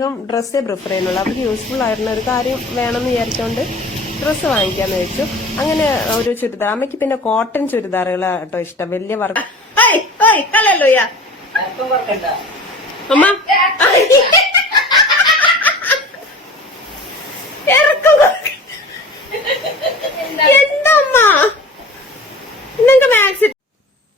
അധികം ഡ്രസ്സേ പ്രിഫർ ചെയ്യുന്നുള്ളൂ. അവർക്ക് യൂസ്ഫുൾ ആയിട്ടുള്ള ഒരു കാര്യം വേണമെന്ന് വിചാരിച്ചുകൊണ്ട് ഡ്രസ്സ് വാങ്ങിക്കാന്ന് വെച്ചു. അങ്ങനെ ഒരു ചുരിദാർ. അമ്മയ്ക്ക് പിന്നെ കോട്ടൺ ചുരിദാറുകൾ കേട്ടോ ഇഷ്ടം. വലിയ വർക്ക് അമ്മ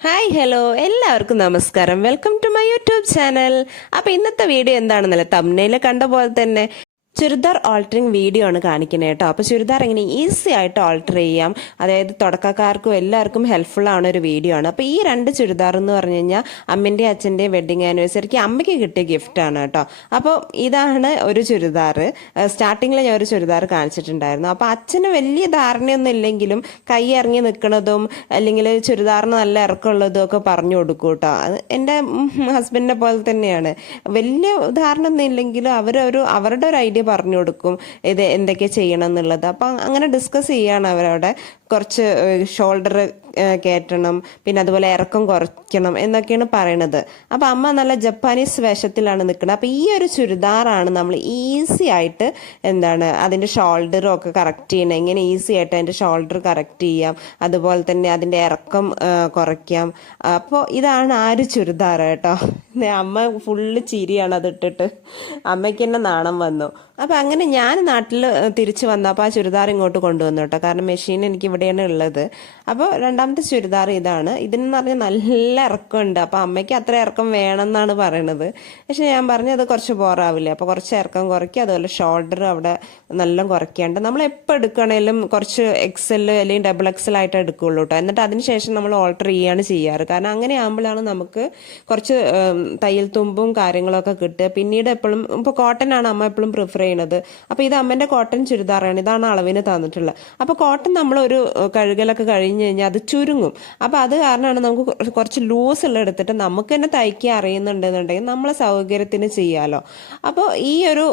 ഹായ് ഹലോ എല്ലാവർക്കും നമസ്കാരം. Welcome to my YouTube channel. അപ്പൊ ഇന്നത്തെ വീഡിയോ എന്താണെന്നല്ലേ തംബ്നെയിൽ കണ്ട പോലെ തന്നെ ചുരിദാർ ഓൾട്ടറിങ് വീഡിയോ ആണ് കാണിക്കുന്നത് കേട്ടോ. അപ്പോൾ ചുരിദാർ എങ്ങനെ ഈസി ആയിട്ട് ഓൾട്ടർ ചെയ്യാം, അതായത് തുടക്കക്കാർക്കും എല്ലാവർക്കും ഹെൽപ്ഫുൾ ആണ് ഒരു വീഡിയോ ആണ്. അപ്പോൾ ഈ രണ്ട് ചുരിദാർ എന്ന് പറഞ്ഞു കഴിഞ്ഞാൽ അമ്മൻ്റെയും അച്ഛൻ്റെയും വെഡിങ് ആനിവേഴ്സറിക്ക് അമ്മയ്ക്ക് കിട്ടിയ ഗിഫ്റ്റാണ് കേട്ടോ. അപ്പോൾ ഇതാണ് ഒരു ചുരിദാർ. സ്റ്റാർട്ടിങ്ങിൽ ഞാൻ ഒരു ചുരിദാർ കാണിച്ചിട്ടുണ്ടായിരുന്നു. അപ്പോൾ അച്ഛന് വലിയ ധാരണയൊന്നും ഇല്ലെങ്കിലും കൈ ഇറങ്ങി നിൽക്കുന്നതും അല്ലെങ്കിൽ ചുരിദാറിന് നല്ല ഇറക്കമുള്ളതും ഒക്കെ പറഞ്ഞു കൊടുക്കും കേട്ടോ. എൻ്റെ ഹസ്ബൻഡിനെ പോലെ തന്നെയാണ്. വലിയ ധാരണ ഒന്നും ഇല്ലെങ്കിലും അവരുടെ ഒരു ഐഡിയ പറഞ്ഞു കൊടുക്കും ഇത് എന്തൊക്കെ ചെയ്യണം എന്നുള്ളത്. അപ്പം അങ്ങനെ ഡിസ്കസ് ചെയ്യാണ് അവരവിടെ. കുറച്ച് ഷോൾഡർ കയറ്റണം, പിന്നെ അതുപോലെ ഇറക്കം കുറയ്ക്കണം എന്നൊക്കെയാണ് പറയണത്. അപ്പം അമ്മ നല്ല ജപ്പാനീസ് വേഷത്തിലാണ് നിൽക്കുന്നത്. അപ്പം ഈ ഒരു ചുരിദാറാണ് നമ്മൾ ഈസി ആയിട്ട് അതിൻ്റെ ഷോൾഡറും ഒക്കെ കറക്റ്റ് ചെയ്യണം. എങ്ങനെ ഈസി ആയിട്ട് അതിൻ്റെ ഷോൾഡർ കറക്റ്റ് ചെയ്യാം, അതുപോലെ തന്നെ അതിൻ്റെ ഇറക്കം കുറയ്ക്കാം. അപ്പോൾ ഇതാണ് ആ ഒരു ചുരിദാർ കേട്ടോ. അമ്മ ഫുള്ള് ചിരിയാണ് അതിട്ടിട്ട്. അമ്മയ്ക്ക് തന്നെ നാണം വന്നു. അപ്പം അങ്ങനെ ഞാൻ നാട്ടിൽ തിരിച്ചു വന്നപ്പോൾ ആ ചുരിദാർ ഇങ്ങോട്ട് കൊണ്ടുവന്നു കേട്ടോ. കാരണം മെഷീൻ എനിക്ക് ഇവിടെയാണ് ഉള്ളത്. അപ്പോൾ രണ്ടാമത്തെ ചുരിദാർ ഇതാണ്. ഇതിനെന്ന് പറഞ്ഞാൽ നല്ല ഇറക്കമുണ്ട്. അപ്പോൾ അമ്മയ്ക്ക് അത്ര ഇറക്കം വേണമെന്നാണ് പറയണത്. പക്ഷെ ഞാൻ പറഞ്ഞു അത് കുറച്ച് ബോറാവില്ലേ, അപ്പോൾ കുറച്ച് ഇറക്കം കുറയ്ക്കുക. അതുപോലെ ഷോൾഡർ അവിടെ നല്ല കുറയ്ക്കാണ്ട് നമ്മൾ എപ്പോൾ എടുക്കുകയാണെങ്കിലും കുറച്ച് XL അല്ലെങ്കിൽ XXL ആയിട്ട് എടുക്കുകയുള്ളൂ കേട്ടോ. എന്നിട്ട് അതിന് ശേഷം നമ്മൾ ഓൾട്ടർ ചെയ്യുകയാണ് ചെയ്യാറ്. കാരണം അങ്ങനെ ആകുമ്പോഴാണ് നമുക്ക് കുറച്ച് തയ്യൽ തുമ്പും കാര്യങ്ങളൊക്കെ കിട്ടുക. പിന്നീട് എപ്പോഴും ഇപ്പോൾ കോട്ടൺ ആണ് അമ്മ എപ്പോഴും പ്രിഫർ ചെയ്യുന്നത്. അപ്പോൾ ഇത് അമ്മേൻ്റെ കോട്ടൺ ചുരിദാറാണ്. ഇതാണ് അളവിന് തന്നിട്ടുള്ളത്. അപ്പോൾ കോട്ടൺ നമ്മളൊരു കഴുകലൊക്കെ കഴിഞ്ഞ് കഴിഞ്ഞാൽ അത് ചുരുങ്ങും. അപ്പോൾ അത് കാരണമാണ് നമുക്ക് കുറച്ച് ലൂസുള്ള എടുത്തിട്ട് നമുക്ക് തന്നെ തയ്ക്കാൻ അറിയുന്നുണ്ടെന്നുണ്ടെങ്കിൽ നമ്മളെ സൗകര്യത്തിന് ചെയ്യാമല്ലോ. അപ്പോൾ ഈ ഒരു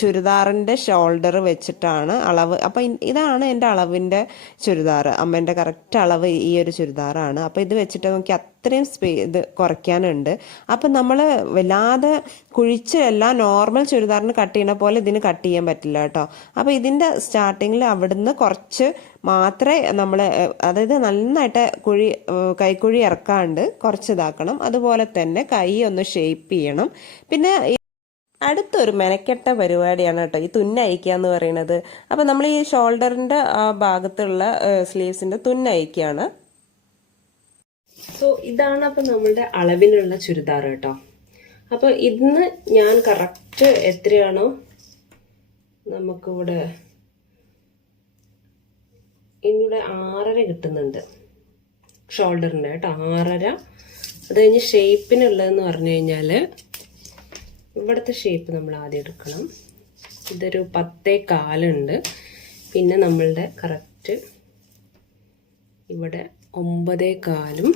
ചുരിദാറിൻ്റെ ഷോൾഡർ വെച്ചിട്ടാണ് അളവ്. അപ്പോൾ ഇതാണ് എൻ്റെ അളവിൻ്റെ ചുരിദാർ. അമ്മേൻ്റെ കറക്റ്റ് അളവ് ഈ ഒരു ചുരിദാറാണ്. അപ്പോൾ ഇത് വെച്ചിട്ട് നോക്കി അത്രയും ഇത് കുറയ്ക്കാനുണ്ട്. അപ്പം നമ്മൾ വല്ലാതെ കുഴിച്ച് എല്ലാ നോർമൽ ചുരിദാറിന് കട്ട് ചെയ്യണ പോലെ ഇതിന് കട്ട് ചെയ്യാൻ പറ്റില്ല കേട്ടോ. അപ്പോൾ ഇതിൻ്റെ സ്റ്റാർട്ടിങ്ങിൽ അവിടുന്ന് കുറച്ച് മാത്രമേ നമ്മൾ, അതായത് നന്നായിട്ട് കൈക്കുഴി ഇറക്കാണ്ട് കുറച്ച് ഇതാക്കണം. അതുപോലെ തന്നെ കൈ ഒന്ന് ഷേപ്പ് ചെയ്യണം. പിന്നെ അടുത്തൊരു മെനക്കെട്ട പരിപാടിയാണ് കേട്ടോ ഈ തുന്നയിക്കുക എന്ന് പറയുന്നത്. അപ്പം നമ്മൾ ഈ ഷോൾഡറിൻ്റെ ആ ഭാഗത്തുള്ള സ്ലീവ്സിൻ്റെ തുന്നയിക്കുകയാണ്. സോ ഇതാണ് അപ്പം നമ്മളുടെ അളവിനുള്ള ചുരിദാർ കേട്ടോ. അപ്പോൾ ഇന്ന് ഞാൻ കറക്റ്റ് എത്രയാണോ നമുക്കിവിടെ ഇതിവിടെ 6.5 കിട്ടുന്നുണ്ട് ഷോൾഡറിൻ്റെ കേട്ടോ. 6.5. അത് കഴിഞ്ഞ് ഷേപ്പിനുള്ളതെന്ന് പറഞ്ഞു കഴിഞ്ഞാൽ ഇവിടുത്തെ ഷേപ്പ് നമ്മൾ ആദ്യം എടുക്കണം. ഇതൊരു 10.25 ഉണ്ട്. പിന്നെ നമ്മളുടെ കറക്റ്റ് ഇവിടെ 9.25.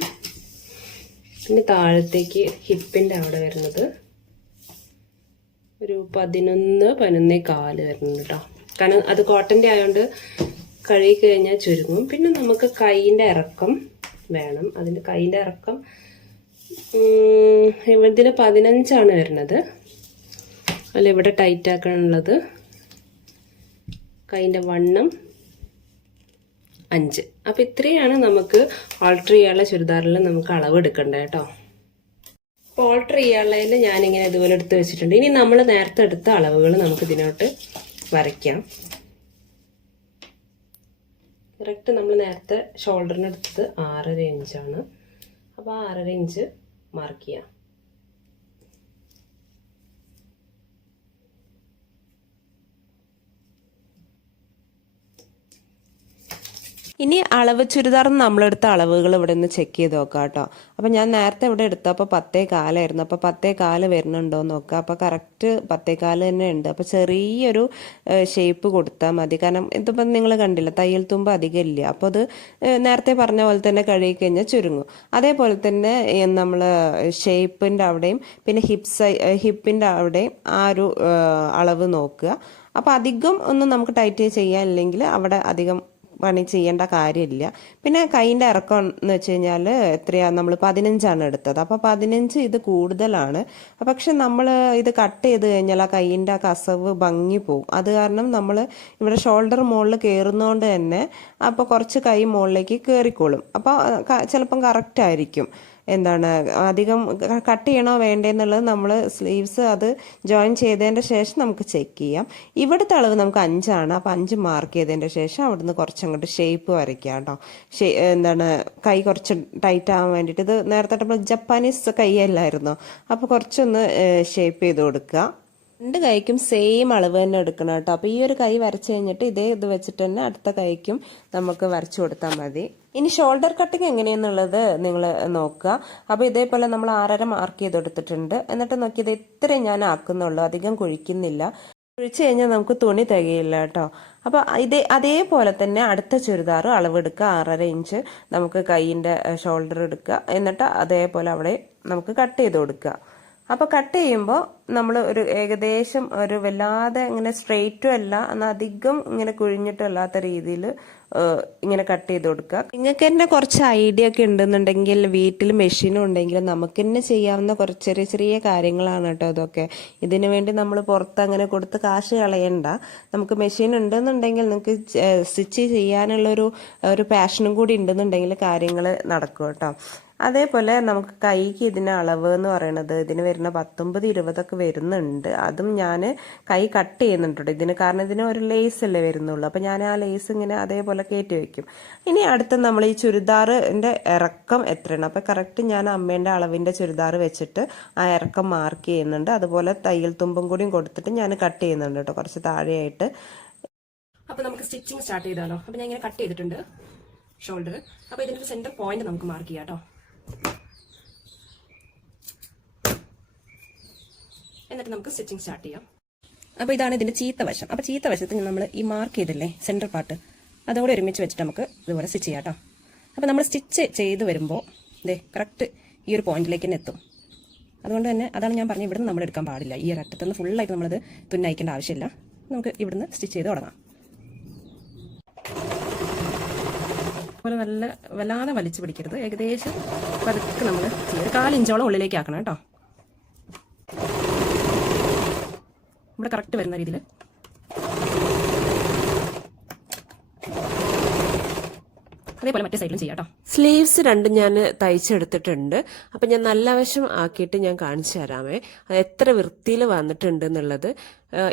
പിന്നെ താഴത്തേക്ക് ഹിപ്പിൻ്റെ അവിടെ വരുന്നത് ഒരു 11.4 വരുന്നുണ്ട് കേട്ടോ. കാരണം അത് കോട്ടൻ്റെ ആയതുകൊണ്ട് കഴുകി കഴിഞ്ഞാൽ ചുരുങ്ങും. പിന്നെ നമുക്ക് കൈയിൻ്റെ ഇറക്കം വേണം. അതിൻ്റെ കൈയിൻ്റെ ഇറക്കം ഇതിന് 15 വരുന്നത്. അല്ല ഇവിടെ ടൈറ്റ് ആക്കാനുള്ളത് കൈയിൻ്റെ വണ്ണം 5. അപ്പം ഇത്രയാണ് നമുക്ക് ഓൾട്ടർ ചെയ്യാനുള്ള ചുരിദാറിൽ നമുക്ക് അളവ് എടുക്കേണ്ടത് കേട്ടോ. അപ്പോൾ ഓൾട്ടർ ചെയ്യാനുള്ളതിൽ ഞാനിങ്ങനെ ഇതുപോലെ എടുത്ത് വെച്ചിട്ടുണ്ട്. ഇനി നമ്മൾ നേരത്തെ എടുത്ത അളവുകൾ നമുക്ക് ഇതിനോട്ട് വരയ്ക്കാം. കറക്റ്റ് നമ്മൾ നേരത്തെ ഷോൾഡറിന് എടുത്തത് 6.5 ഇഞ്ചാണ്. അപ്പോൾ 6.5 ഇഞ്ച് മാർക്ക് ചെയ്യാം. ഇനി അളവ് ചുരിദാർ നമ്മളെടുത്ത അളവുകൾ ഇവിടെ നിന്ന് ചെക്ക് ചെയ്ത് നോക്കാം കേട്ടോ. അപ്പം ഞാൻ നേരത്തെ ഇവിടെ എടുത്തപ്പോൾ 10.25 അപ്പോൾ 10.25 വരുന്നുണ്ടോ എന്ന് നോക്കുക. അപ്പോൾ കറക്റ്റ് 10.25 തന്നെ ഉണ്ട്. അപ്പോൾ ചെറിയൊരു ഷേപ്പ് കൊടുത്താൽ മതി. കാരണം ഇതിപ്പം നിങ്ങൾ കണ്ടില്ല, തയ്യൽ തുമ്പ് അധികം ഇല്ല. അപ്പോൾ അത് നേരത്തെ പറഞ്ഞ പോലെ തന്നെ കഴുകി കഴിഞ്ഞാൽ ചുരുങ്ങും. അതേപോലെ തന്നെ നമ്മൾ ഷേപ്പിൻ്റെ അവിടെയും പിന്നെ ഹിപ്പിൻ്റെ അവിടെയും ആ ഒരു അളവ് നോക്കുക. അപ്പോൾ അധികം ഒന്നും നമുക്ക് ടൈറ്റ് ചെയ്യാനില്ലെങ്കിൽ അവിടെ അധികം പണി ചെയ്യേണ്ട കാര്യമില്ല. പിന്നെ കൈയിൻ്റെ ഇറക്കം എന്ന് വെച്ച് കഴിഞ്ഞാൽ എത്രയാണ്, നമ്മൾ 15 എടുത്തത്. അപ്പോൾ 15 ഇത് കൂടുതലാണ്. പക്ഷെ നമ്മൾ ഇത് കട്ട് ചെയ്ത് കഴിഞ്ഞാൽ ആ കൈയിൻ്റെ ആ കസവ് ഭംഗി പോവും. അത് കാരണം നമ്മൾ ഇവിടെ ഷോൾഡർ മുകളിൽ കയറുന്നതുകൊണ്ട് തന്നെ അപ്പോൾ കുറച്ച് കൈ മുകളിലേക്ക് കയറിക്കോളും. അപ്പോൾ ചിലപ്പം കറക്റ്റ് ആയിരിക്കും. അധികം കട്ട് ചെയ്യണോ വേണ്ടേന്നുള്ളത് നമ്മൾ സ്ലീവ്സ് അത് ജോയിൻ ചെയ്തതിൻ്റെ ശേഷം നമുക്ക് ചെക്ക് ചെയ്യാം. ഇവിടുത്തെ അളവ് നമുക്ക് 5 അപ്പോൾ 5 മാർക്ക് ചെയ്തതിൻ്റെ ശേഷം അവിടുന്ന് കുറച്ചങ്ങോട്ട് ഷേപ്പ് വരയ്ക്കാം കേട്ടോ. കൈ കുറച്ച് ടൈറ്റ് ആവാൻ വേണ്ടിയിട്ട്, ഇത് നേരത്തെ നമ്മൾ ജപ്പാനീസ് കൈയല്ലായിരുന്നോ, അപ്പോൾ കുറച്ചൊന്ന് ഷേപ്പ് ചെയ്ത് കൊടുക്കുക. 2 കൈക്കും സെയിം അളവ് തന്നെ എടുക്കണം കേട്ടോ. അപ്പോൾ ഈ ഒരു കൈ വരച്ച് കഴിഞ്ഞിട്ട് ഇതേ ഇത് വെച്ചിട്ട് തന്നെ അടുത്ത കൈക്കും നമുക്ക് വരച്ചു കൊടുത്താൽ മതി. ഇനി ഷോൾഡർ കട്ടിങ് എങ്ങനെയാണെന്നുള്ളത് നിങ്ങൾ നോക്കുക. അപ്പോൾ ഇതേപോലെ നമ്മൾ 6.5 മാർക്ക് ചെയ്ത് കൊടുത്തിട്ടുണ്ട്. എന്നിട്ട് നോക്കിയത് ഇത്ര ഞാൻ ആക്കുന്നുള്ളൂ, അധികം കുഴിക്കുന്നില്ല. കുഴിച്ച് കഴിഞ്ഞാൽ നമുക്ക് തുണി തികയില്ല കേട്ടോ. അപ്പോൾ അതേപോലെ തന്നെ അടുത്ത ചുരിദാർ അളവെടുക്കുക. 6.5 ഇഞ്ച് നമുക്ക് കൈയിൻ്റെ ഷോൾഡർ എടുക്കുക. എന്നിട്ട് അതേപോലെ അവിടെ നമുക്ക് കട്ട് ചെയ്ത് കൊടുക്കുക. അപ്പോൾ കട്ട് ചെയ്യുമ്പോൾ നമ്മൾ ഒരു ഏകദേശം ഒരു വല്ലാതെ ഇങ്ങനെ സ്ട്രെയിറ്റും അല്ല, എന്നാൽ അധികം ഇങ്ങനെ കുഴിഞ്ഞിട്ടും അല്ലാത്ത രീതിയിൽ ഇങ്ങനെ കട്ട് ചെയ്ത് കൊടുക്കുക. നിങ്ങൾക്ക് തന്നെ കുറച്ച് ഐഡിയ ഒക്കെ ഉണ്ടെന്നുണ്ടെങ്കിൽ, വീട്ടിൽ മെഷീനും ഉണ്ടെങ്കിൽ നമുക്ക് തന്നെ ചെയ്യാവുന്ന കുറച്ച് ചെറിയ ചെറിയ കാര്യങ്ങളാണ് കേട്ടോ ഇതൊക്കെ. ഇതിനു വേണ്ടി നമ്മൾ പുറത്ത് അങ്ങനെ കൊടുത്ത് കാശ് കളയണ്ട. നമുക്ക് മെഷീൻ ഉണ്ടെന്നുണ്ടെങ്കിൽ നിങ്ങൾക്ക് സ്റ്റിച്ച് ചെയ്യാനുള്ളൊരു പാഷനും കൂടി ഉണ്ടെന്നുണ്ടെങ്കിൽ കാര്യങ്ങൾ നടക്കും കേട്ടോ. അതേപോലെ നമുക്ക് കൈക്ക് ഇതിന് അളവ് എന്ന് പറയുന്നത് ഇതിന് വരുന്ന 19, 20 വരുന്നുണ്ട്. അതും ഞാൻ കൈ കട്ട് ചെയ്യുന്നുണ്ട് ഇതിന്, കാരണം ഇതിന് ഒരു ലേസ് അല്ലേ വരുന്നുള്ളൂ. അപ്പം ഞാൻ ആ ലേസ് ഇങ്ങനെ അതേപോലെ കയറ്റി വയ്ക്കും. ഇനി അടുത്ത് നമ്മൾ ഈ ചുരിദാറിൻ്റെ ഇറക്കം എത്രയാണ്, അപ്പം കറക്റ്റ് ഞാൻ അമ്മേൻ്റെ അളവിൻ്റെ ചുരിദാർ വെച്ചിട്ട് ആ ഇറക്കം മാർക്ക് ചെയ്യുന്നുണ്ട്. അതുപോലെ തയ്യൽ തുമ്പും കൂടിയും കൊടുത്തിട്ട് ഞാൻ കട്ട് ചെയ്യുന്നുണ്ട് കേട്ടോ, കുറച്ച് താഴെയായിട്ട്. അപ്പോൾ നമുക്ക് സ്റ്റിച്ചിങ് സ്റ്റാർട്ട് ചെയ്താലോ. അപ്പോൾ ഞാൻ ഇങ്ങനെ കട്ട് ചെയ്തിട്ടുണ്ട് ഷോൾഡർ. അപ്പോൾ ഇതിൻ്റെ ഒരു സെൻറ്റർ പോയിന്റ് നമുക്ക് മാർക്ക് ചെയ്യാം കേട്ടോ. എന്നിട്ട് നമുക്ക് സ്റ്റിച്ചിങ് സ്റ്റാർട്ട് ചെയ്യാം. അപ്പോൾ ഇതാണ് ഇതിൻ്റെ ചീത്ത വശം. അപ്പോൾ ചീത്ത വശത്തിന് നമ്മൾ ഈ മാർക്ക് ചെയ്തില്ലേ സെൻറ്റർ പാർട്ട്, അതോടെ ഒരുമിച്ച് വെച്ചിട്ട് നമുക്ക് ഇതുപോലെ സ്റ്റിച്ച് ചെയ്യാം കേട്ടോ. അപ്പോൾ നമ്മൾ സ്റ്റിച്ച് ചെയ്ത് വരുമ്പോൾ കറക്റ്റ് ഈ ഒരു പോയിന്റിലേക്ക് തന്നെ എത്തും. അതുകൊണ്ട് തന്നെ അതാണ് ഞാൻ പറഞ്ഞത്, ഇവിടുന്ന് നമ്മൾ എടുക്കാൻ പാടില്ല. ഈ ഒരു അറ്റത്തുനിന്ന് ഫുള്ളായിട്ട് നമ്മളത് തുന്നയിക്കേണ്ട ആവശ്യമില്ല. നമുക്ക് ഇവിടുന്ന് സ്റ്റിച്ച് ചെയ്ത് തുടങ്ങാം. അതുപോലെ നല്ല വല്ലാതെ വലിച്ചു പിടിക്കരുത്, ഏകദേശം പതുക്കെ നമ്മൾ ഒരു 4 ഇഞ്ചോളം ഉള്ളിലേക്ക് ആക്കണം കേട്ടോ. ഇവിടെ കറക്റ്റ് വരുന്ന രീതിയിൽ. അതേപോലെ മറ്റേ സൈഡിലും ചെയ്യാം കേട്ടോ. സ്ലീവ്സ് രണ്ടും ഞാൻ തയ്ച്ചെടുത്തിട്ടുണ്ട്. അപ്പം ഞാൻ നല്ല വശം ആക്കിയിട്ട് ഞാൻ കാണിച്ചു തരാമേ, അത് എത്ര വൃത്തിയിൽ വന്നിട്ടുണ്ട് എന്നുള്ളത്.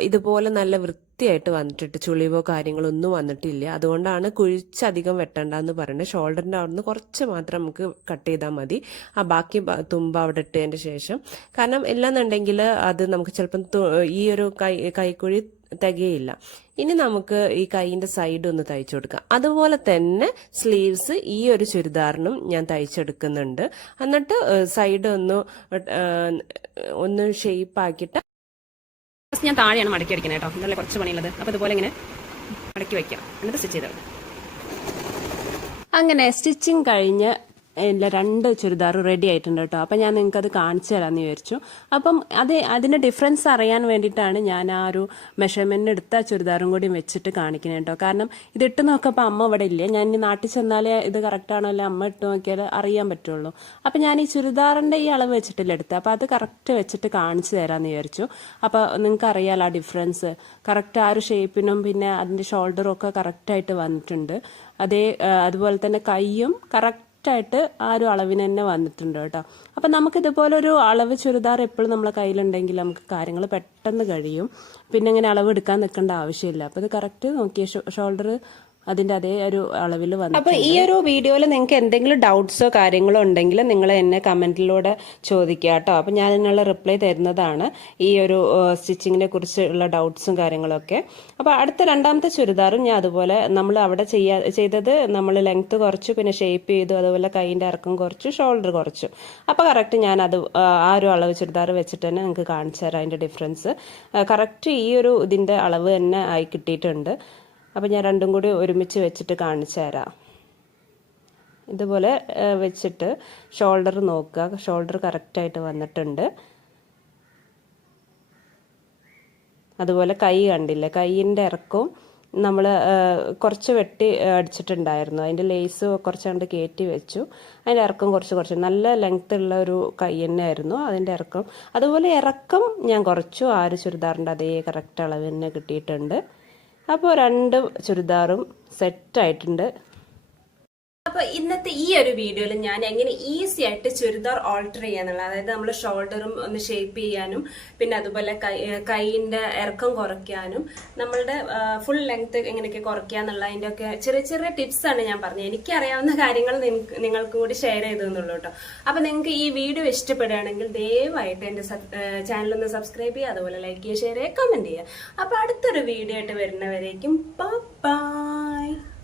ഇതുപോലെ നല്ല വൃത്തിയായിട്ട് വന്നിട്ടുണ്ട്, ചുളിവോ കാര്യങ്ങളോ ഒന്നും വന്നിട്ടില്ല. അതുകൊണ്ടാണ് കുഴിച്ചധികം വെട്ടണ്ടെന്ന് പറയുന്നത്. ഷോൾഡറിൻ്റെ അവിടെ നിന്ന് കുറച്ച് മാത്രം നമുക്ക് കട്ട് ചെയ്താൽ മതി. ആ ബാക്കി തുമ്പ് അവിടെ ഇട്ടതിൻ്റെ ശേഷം, കാരണം എല്ലാന്നുണ്ടെങ്കിൽ അത് നമുക്ക് ചിലപ്പം ഈ ഒരു കൈക്കുഴി തികയില്ല. ഇനി നമുക്ക് ഈ കൈയിൻ്റെ സൈഡ് ഒന്ന് തയ്ച്ചു കൊടുക്കാം. അതുപോലെ തന്നെ സ്ലീവ്സ് ഈ ഒരു ചുരിദാറിനും ഞാൻ തയ്ച്ചെടുക്കുന്നുണ്ട്. എന്നിട്ട് സൈഡ് ഒന്ന് ഷേപ്പ് ആക്കിയിട്ട് ഞാൻ താഴെയാണ് മടക്കി അടിക്കുന്നത് കേട്ടോ. ഇതല്ലേ കുറച്ച് പണിയുള്ളത്. അപ്പോൾ അതുപോലെ ഇങ്ങനെ മടക്കി വയ്ക്കാം, എന്നിട്ട് സ്റ്റിച്ച് ചെയ്താൽ. അങ്ങനെ സ്റ്റിച്ചിങ് കഴിഞ്ഞ് എല്ലാ 2 ചുരിദാർ റെഡി ആയിട്ടുണ്ട് കേട്ടോ. അപ്പം ഞാൻ നിങ്ങൾക്ക് അത് കാണിച്ചു തരാമെന്ന് വിചാരിച്ചു. അപ്പം അതിൻ്റെ ഡിഫറൻസ് അറിയാൻ വേണ്ടിയിട്ടാണ് ഞാൻ ആ ഒരു മെഷർമെൻറ്റ് എടുത്ത ചുരിദാറും കൂടി വെച്ചിട്ട് കാണിക്കുന്നത് കേട്ടോ. കാരണം ഇതിട്ട് നോക്കപ്പോൾ അമ്മ ഇവിടെ ഇല്ല. ഞാൻ ഇനി നാട്ടിൽ ചെന്നാലേ ഇത് കറക്റ്റാണോ അല്ലെ അമ്മ ഇട്ട് നോക്കിയാൽ അറിയാൻ പറ്റുള്ളൂ. അപ്പം ഞാൻ ഈ ചുരിദാറിൻ്റെ ഈ അളവ് വെച്ചിട്ടില്ല എടുത്തത്. അപ്പോൾ അത് കറക്റ്റ് വെച്ചിട്ട് കാണിച്ചു തരാമെന്ന് വിചാരിച്ചു. അപ്പോൾ നിങ്ങൾക്ക് അറിയാലോ ആ ഡിഫറൻസ്. കറക്റ്റ് ആ ഒരു ഷേപ്പിനും പിന്നെ അതിൻ്റെ ഷോൾഡറും ഒക്കെ കറക്റ്റായിട്ട് വന്നിട്ടുണ്ട്. അതുപോലെ തന്നെ കൈയും കറക്റ്റായിട്ട് ആ ഒരു അളവിന് തന്നെ വന്നിട്ടുണ്ട് കേട്ടോ. അപ്പം നമുക്കിതുപോലൊരു അളവ് ചുരിദാർ എപ്പോഴും നമ്മളെ കയ്യിലുണ്ടെങ്കിൽ നമുക്ക് കാര്യങ്ങൾ പെട്ടെന്ന് കഴിയും. പിന്നെ ഇങ്ങനെ അളവ് എടുക്കാൻ നിൽക്കേണ്ട ആവശ്യമില്ല. അപ്പോൾ ഇത് കറക്റ്റ് നോക്കിയ ഷോൾഡർ അതിൻ്റെ അതേ ഒരു അളവിൽ വന്നു. അപ്പോൾ ഈ ഒരു വീഡിയോയിൽ നിങ്ങൾക്ക് എന്തെങ്കിലും ഡൗട്ട്സോ കാര്യങ്ങളോ ഉണ്ടെങ്കിൽ നിങ്ങൾ എന്നെ കമൻറ്റിലൂടെ ചോദിക്കുക കേട്ടോ. അപ്പോൾ ഞാൻ അതിനുള്ള റിപ്ലൈ തരുന്നതാണ്, ഈ ഒരു സ്റ്റിച്ചിങ്ങിനെ കുറിച്ചുള്ള ഡൗട്ട്സും കാര്യങ്ങളൊക്കെ. അപ്പോൾ അടുത്ത 2ാമത്തെ ചുരിദാറും ഞാൻ അതുപോലെ നമ്മൾ അവിടെ ചെയ്തത് നമ്മൾ ലെങ്ത്ത് കുറച്ചു, പിന്നെ ഷേപ്പ് ചെയ്തു, അതുപോലെ കൈയിൻ്റെ ഇറക്കം കുറച്ചു, ഷോൾഡർ കുറച്ചു. അപ്പോൾ കറക്റ്റ് ഞാൻ ആ ഒരു അളവ് ചുരിദാർ വെച്ചിട്ട് തന്നെ നിങ്ങൾക്ക് കാണിച്ചു തരാം അതിൻ്റെ ഡിഫറൻസ്. കറക്റ്റ് ഈ ഒരു ഇതിൻ്റെ അളവ് തന്നെ ആയി കിട്ടിയിട്ടുണ്ട്. അപ്പോൾ ഞാൻ രണ്ടും കൂടി ഒരുമിച്ച് വെച്ചിട്ട് കാണിച്ചു തരാം. ഇതുപോലെ വെച്ചിട്ട് ഷോൾഡർ നോക്കുക, ഷോൾഡർ കറക്റ്റായിട്ട് വന്നിട്ടുണ്ട്. അതുപോലെ കൈ കണ്ടില്ലേ, കൈയിൻ്റെ ഇറക്കവും നമ്മൾ കുറച്ച് വെട്ടി അടിച്ചിട്ടുണ്ടായിരുന്നു. അതിൻ്റെ ലേസ് കുറച്ച് കണ്ട് കയറ്റി വെച്ചു. അതിൻ്റെ ഇറക്കം കുറച്ച് നല്ല ലെങ്ത് ഉള്ള ഒരു കൈ തന്നെ ആയിരുന്നു അതിൻ്റെ ഇറക്കം. അതുപോലെ ഇറക്കം ഞാൻ കുറച്ചു. ആ ഒരു ചുരിദാറിൻ്റെ അതേ കറക്റ്റ് അളവ് തന്നെ കിട്ടിയിട്ടുണ്ട്. അപ്പോൾ 2 ചുരിദാറും സെറ്റായിട്ടുണ്ട്. അപ്പൊ ഇന്നത്തെ ഈ ഒരു വീഡിയോയിൽ ഞാൻ എങ്ങനെ ഈസി ആയിട്ട് ചുരിദാർ ഓൾട്ടർ ചെയ്യാന്നുള്ള, അതായത് നമ്മൾ ഷോൾഡറും ഒന്ന് ഷേപ്പ് ചെയ്യാനും പിന്നെ അതുപോലെ കൈയിന്റെ ഇറക്കം കുറയ്ക്കാനും നമ്മളുടെ ഫുൾ ലെങ്ത് എങ്ങനെയൊക്കെ കുറയ്ക്കാന്നുള്ള അതിന്റെ ഒക്കെ ചെറിയ ചെറിയ ടിപ്സ് ആണ് ഞാൻ പറഞ്ഞത്. എനിക്കറിയാവുന്ന കാര്യങ്ങൾ നിങ്ങൾക്ക് കൂടി ഷെയർ ചെയ്തെന്നുള്ളൂ കേട്ടോ. അപ്പൊ നിങ്ങൾക്ക് ഈ വീഡിയോ ഇഷ്ടപ്പെടുകയാണെങ്കിൽ ദയവായിട്ട് എന്റെ ചാനൽ ഒന്ന് സബ്സ്ക്രൈബ് ചെയ്യുക, അതുപോലെ ലൈക്ക് ചെയ്യുക, ഷെയർ ചെയ്യുക, കമന്റ് ചെയ്യുക. അപ്പൊ അടുത്തൊരു വീഡിയോ ആയിട്ട് വരുന്നവരേക്കും ബൈ.